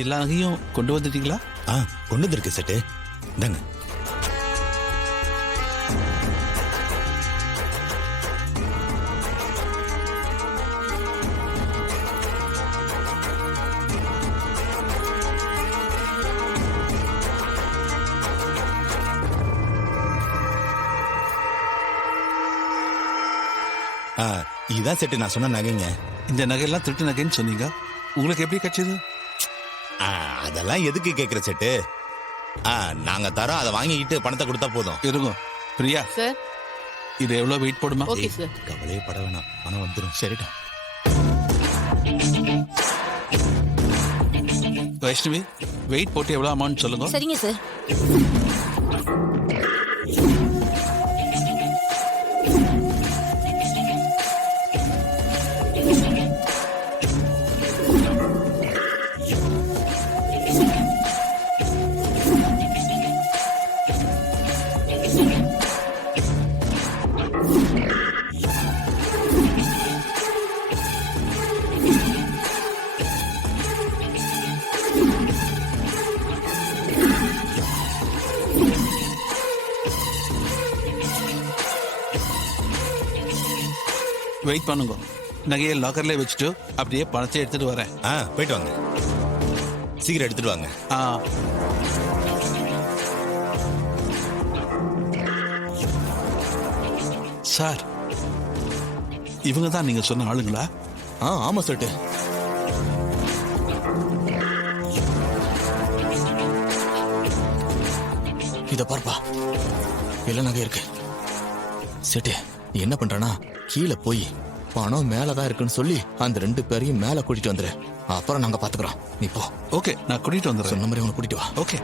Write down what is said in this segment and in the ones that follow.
எல்லா நகையும் கொண்டு வந்துட்டீங்களா? கொண்டு வந்திருக்கு செட்டு. இந்தாங்க. இதுதான் செட்டு நான் சொன்ன நகைங்க. இந்த நகையெல்லாம் திருட்டு நகைன்னு சொன்னீங்க, உங்களுக்கு எப்படி கிடைச்சது? அதெல்லாம் எதுக்கு கேக்குற செட்டு? நாங்க தரோம், அதை வாங்கிக்கிட்டு பணத்தை கொடுத்தா போதும். இருங்க பிரியா சார், இது எவ்வளவு வெயிட் போடுமா? Okay sir. கவலையே பட வேணாம், பணம் வந்துடும். சரிடா வைஷ்ணவி, வெயிட் போட்டு எவ்வளவு அமௌண்ட் சொல்லுங்க. சரிங்க சார். வெயிட் பண்ணுங்க, நகையை லாக்கர்ல வச்சுட்டு அப்படியே பணத்தை எடுத்துட்டு வரேன். போயிட்டு வாங்க, சீக்கிரம் எடுத்துட்டு வாங்க. சார், இவங்க தான் நீங்க சொன்ன ஆளுங்களா? ஆமா செட்டு. இத பார்ப்பா, எல்லா நகை இருக்கு. செட்டு, நீ என்ன பண்றனா, கீழே போய் பணம் மேலதான் இருக்குன்னு சொல்லி அந்த 2 பேரையும் மேல கூட்டிட்டு வந்துரு. அப்புறம் நாங்க பாத்துக்கிறோம், நீ போ. ஓகே, நான் கூட்டிட்டு வந்துடுறேன். சொன்ன மாதிரி உங்களை கூட்டிட்டு வா. ஓகே.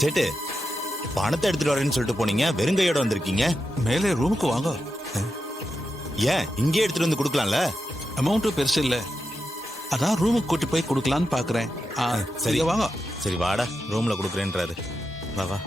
சேட்டு, பணத்தை எடுத்துட்டு வரேன்னு சொல்லிட்டு போனீங்க, வெறுங்கையோட வந்திருக்கீங்க. மேலே ரூமுக்கு வாங்க. ஏன் இங்கே எடுத்துட்டு வந்து கொடுக்கலாம்ல? அமௌண்ட்டும் பெருசு இல்ல, அதான் ரூமுக்கு கூட்டி போய் கொடுக்கலான்னு பாக்குறேன். சரி வாங்க. சரி வாடா, ரூம்ல கொடுக்குறேன்றாரு. வா வா.